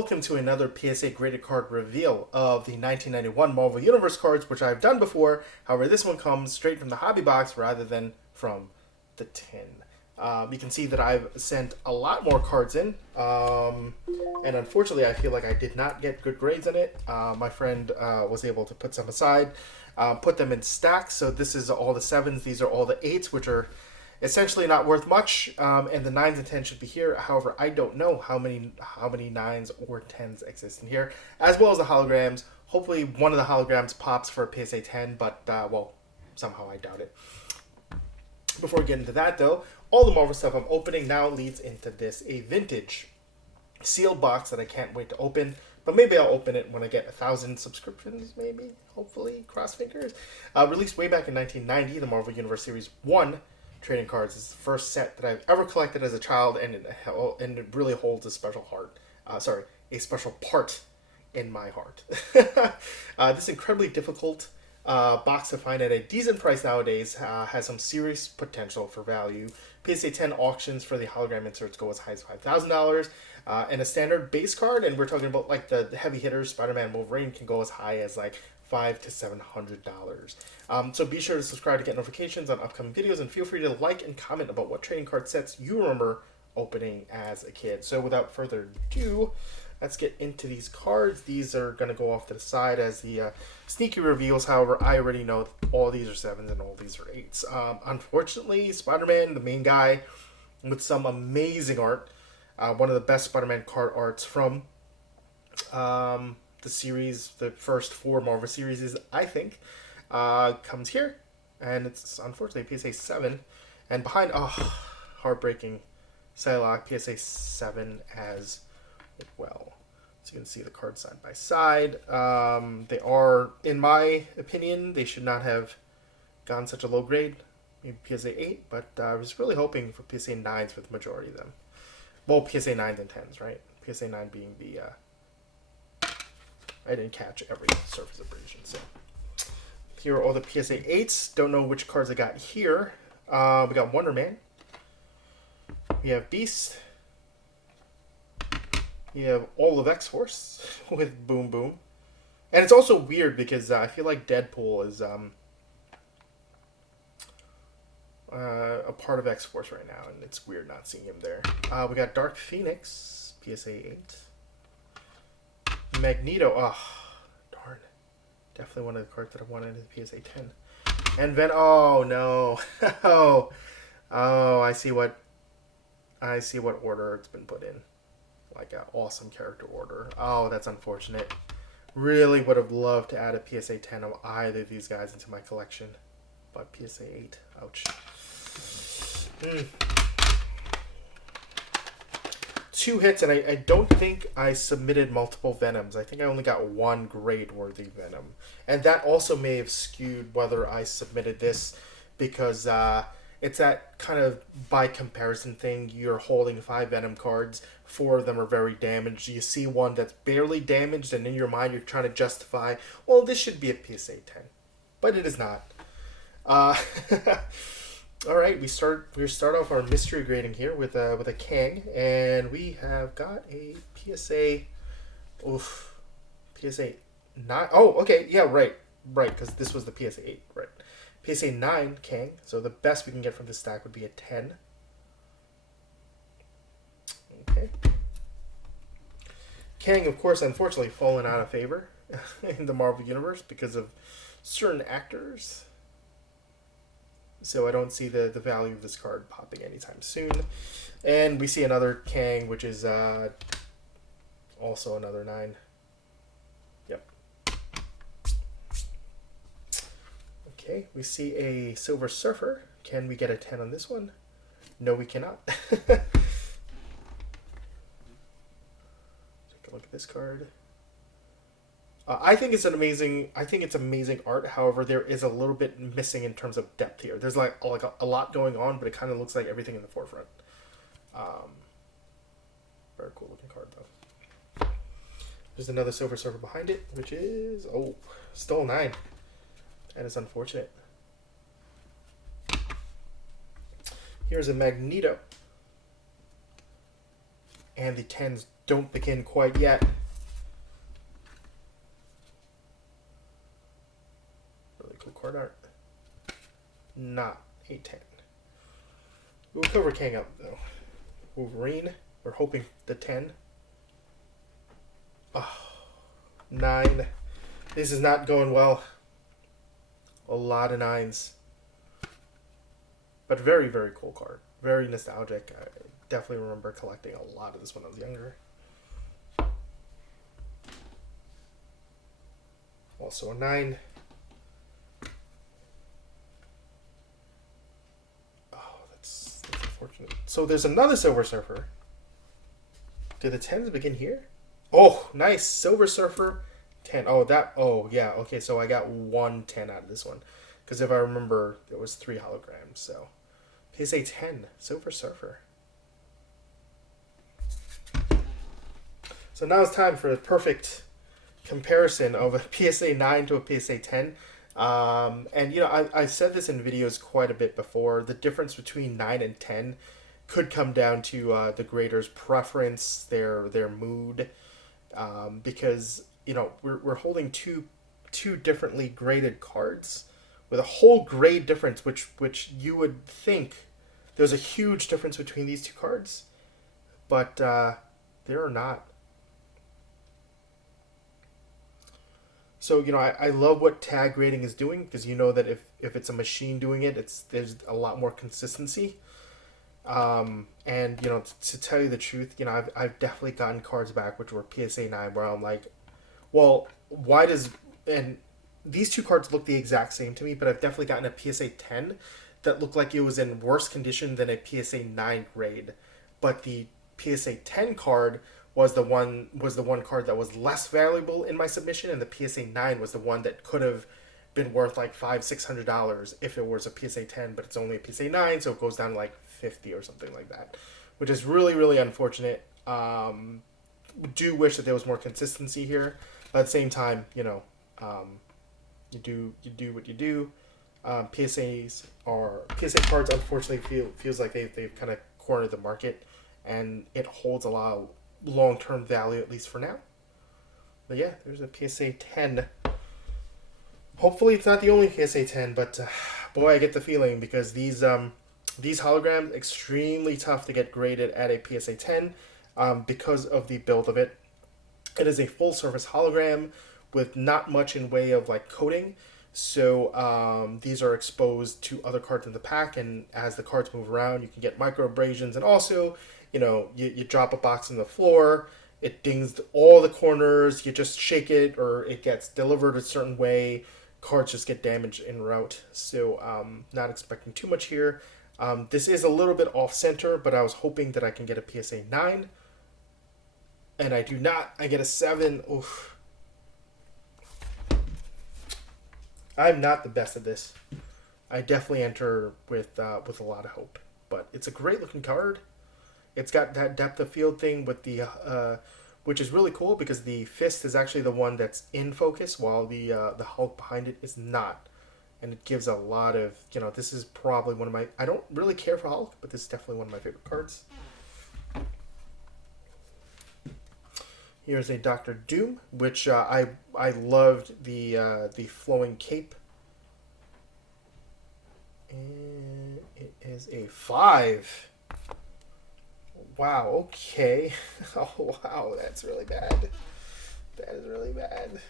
welcome to another PSA graded card reveal of the 1991 Marvel Universe cards, which I've done before. However, this one comes straight from the hobby box rather than from the tin. You can see that I've sent a lot more cards in, and unfortunately I feel like I did not get good grades in it. My friend was able to put some aside, put them in stacks, so this is all the 7s, these are all the 8s, which are essentially not worth much, and the 9s and 10s should be here. However, I don't know how many 9s or 10s exist in here, as well as the holograms. Hopefully one of the holograms pops for a PSA 10, but, well, somehow I doubt it. Before we get into that, though, all the Marvel stuff I'm opening now leads into this, a vintage sealed box that I can't wait to open. But maybe I'll open it when I get 1,000 subscriptions, maybe, hopefully, cross fingers. Released way back in 1990, the Marvel Universe Series 1 trading cards is the first set that I've ever collected as a child, and it really holds a special a special part in my heart. This incredibly difficult box to find at a decent price nowadays has some serious potential for value. PSA 10 auctions for the hologram inserts go as high as $5,000, and a standard base card, and we're talking about like the heavy hitters, Spider-Man, Wolverine, can go as high as like $500 to $700. So be sure to subscribe to get notifications on upcoming videos, and feel free to like and comment about what trading card sets you remember opening as a kid. So without further ado, let's get into these cards. These are going to go off to the side as the sneaky reveals. However, I already know all these are 7s and all these are 8s. Unfortunately, Spider-Man, the main guy, with some amazing art. One of the best Spider-Man card arts from the series, the first 4 Marvel series, I think, comes here. And it's unfortunately PSA 7. And behind, heartbreaking, Psylocke, PSA 7 as well. So you can see the cards side by side. They are, in my opinion, they should not have gone such a low grade. Maybe PSA 8, but I was really hoping for PSA 9s for the majority of them. Well, PSA 9s and 10s, right? PSA 9 being the, I didn't catch every surface abrasion, so. Here are all the PSA 8s. Don't know which cards I got here. We got Wonder Man. We have Beast. You have all of X-Force with Boom Boom. And it's also weird because I feel like Deadpool is a part of X-Force right now, and it's weird not seeing him there. We got Dark Phoenix, PSA 8. Magneto, darn. Definitely one of the cards that I wanted in the PSA 10. And Venom, oh no. Oh, I see what order it's been put in. Like an awesome character order. Oh, that's unfortunate. Really would have loved to add a PSA 10 of either of these guys into my collection. But PSA 8, ouch. 2 hits, and I don't think I submitted multiple Venoms. I think I only got 1 grade-worthy Venom. And that also may have skewed whether I submitted this, because it's that kind of by comparison thing. You're holding 5 Venom cards. 4 of them are very damaged. You see one that's barely damaged, and in your mind you're trying to justify, well, this should be a PSA 10. But it is not. Alright, we start off our mystery grading here with a Kang, and we have got a PSA 9. Oh, okay, yeah, right, because this was the PSA 8, right. PSA 9 Kang, so the best we can get from this stack would be a 10. Okay. Kang, of course, unfortunately fallen out of favor in the Marvel Universe because of certain actors. So I don't see the value of this card popping anytime soon. And we see another Kang, which is also another 9. Yep. Okay, we see a Silver Surfer. Can we get a 10 on this one? No, we cannot. Take a look at this card. I think it's amazing art. However, there is a little bit missing in terms of depth here. There's like a lot going on, but it kind of looks like everything in the forefront. Very cool looking card though. There's another Silver Surfer behind it, which is still 9. And it's unfortunate. Here's a Magneto. And the 10s don't begin quite yet. Really cool card art. Not a 10. We'll cover Kang up though. Wolverine. We're hoping the 10. Oh, 9. This is not going well. A lot of 9s. But very, very cool card. Very nostalgic. I definitely remember collecting a lot of this when I was younger. Also a 9. Oh, that's unfortunate. So there's another Silver Surfer. Did the 10s begin here? Oh, nice. Silver Surfer 10. Oh, that. Oh, yeah. Okay, so I got 1 10 out of this one. Because if I remember, there was 3 holograms. So PSA 10, Silver Surfer. So now it's time for a perfect comparison of a PSA 9 to a PSA 10. And, you know, I've said this in videos quite a bit before. The difference between 9 and 10 could come down to the grader's preference, their mood. Because, you know, we're holding two differently graded cards with a whole grade difference, which you would think there's a huge difference between these two cards. But there are not. So, you know, I love what tag grading is doing, because you know that if it's a machine doing it, there's a lot more consistency. And, you know, to tell you the truth, you know, I've definitely gotten cards back which were PSA 9 where I'm like, well, why does... And these two cards look the exact same to me, but I've definitely gotten a PSA 10 that looked like it was in worse condition than a PSA 9 grade. But the PSA 10 card was the one card that was less valuable in my submission, and the PSA 9 was the one that could have been worth like $500-$600 if it was a PSA 10, but it's only a PSA 9, so it goes down to like 50 or something like that, which is really, really unfortunate. Do wish that there was more consistency here, but at the same time, you know, you do what you do. PSA cards unfortunately feels like they've kind of cornered the market, and it holds a lot of long-term value, at least for now. But yeah, there's a PSA 10. Hopefully it's not the only PSA 10, but boy, I get the feeling, because these holograms extremely tough to get graded at a PSA 10 because of the build of it. It is a full surface hologram with not much in way of like coating. So these are exposed to other cards in the pack, and as the cards move around, you can get micro abrasions, and also, you know, you drop a box on the floor, it dings all the corners, you just shake it, or it gets delivered a certain way, cards just get damaged en route. So not expecting too much here. This is a little bit off center, but I was hoping that I can get a PSA 9, and I do not. I get a 7. Oof. I'm not the best at this. I definitely enter with a lot of hope, but it's a great looking card. It's got that depth of field thing with the which is really cool, because the fist is actually the one that's in focus, while the Hulk behind it is not, and it gives a lot of, you know, this is probably one of my... I don't really care for Hulk, but this is definitely one of my favorite cards. Here's a Doctor Doom, which I loved the flowing cape. And it is a 5. Wow, okay. Oh, wow, that's really bad. That is really bad.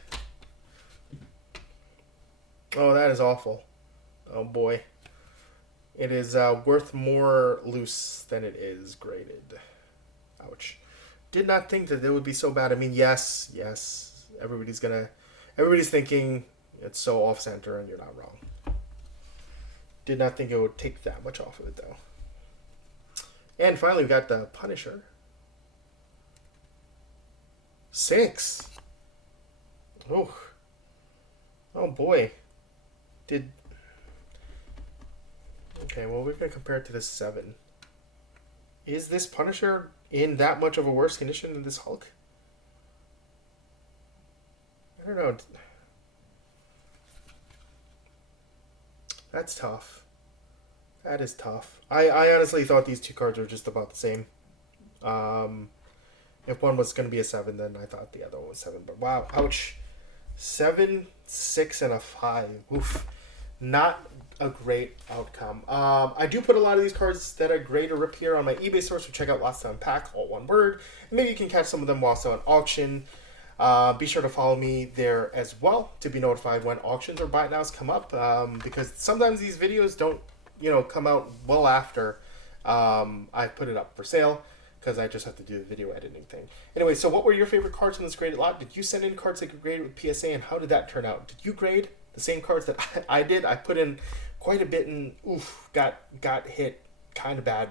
Oh, that is awful. Oh, boy. It is worth more loose than it is graded. Ouch. Did not think that it would be so bad. I mean, yes, everybody's thinking it's so off-center, and you're not wrong. Did not think it would take that much off of it, though. And finally, we got the Punisher. 6. Oh. Oh, boy. Okay, well, we're going to compare it to this 7. Is this Punisher in that much of a worse condition than this Hulk? I don't know. That's tough. That is tough. I honestly thought these two cards were just about the same. If one was going to be a 7, then I thought the other one was 7. But wow, ouch. 7, 6, and a 5. Oof. Not a great outcome. I do put a lot of these cards that are great or rip here on my eBay store, so check out Lost to Unpack, all one word. Maybe you can catch some of them while still on auction. Be sure to follow me there as well to be notified when auctions or buy nows come up, because sometimes these videos don't, come out well after I put it up for sale, because I just have to do the video editing thing. Anyway, so what were your favorite cards from this graded lot? Did you send in cards that you graded with PSA, and how did that turn out? Did you grade the same cards that I did? I put in quite a bit and got hit kind of bad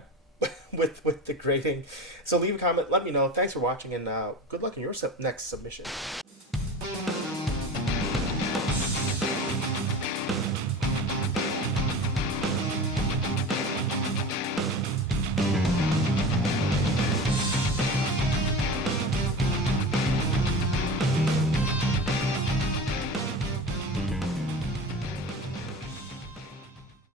with the grading. So leave a comment, let me know. Thanks for watching, and good luck in your next submission.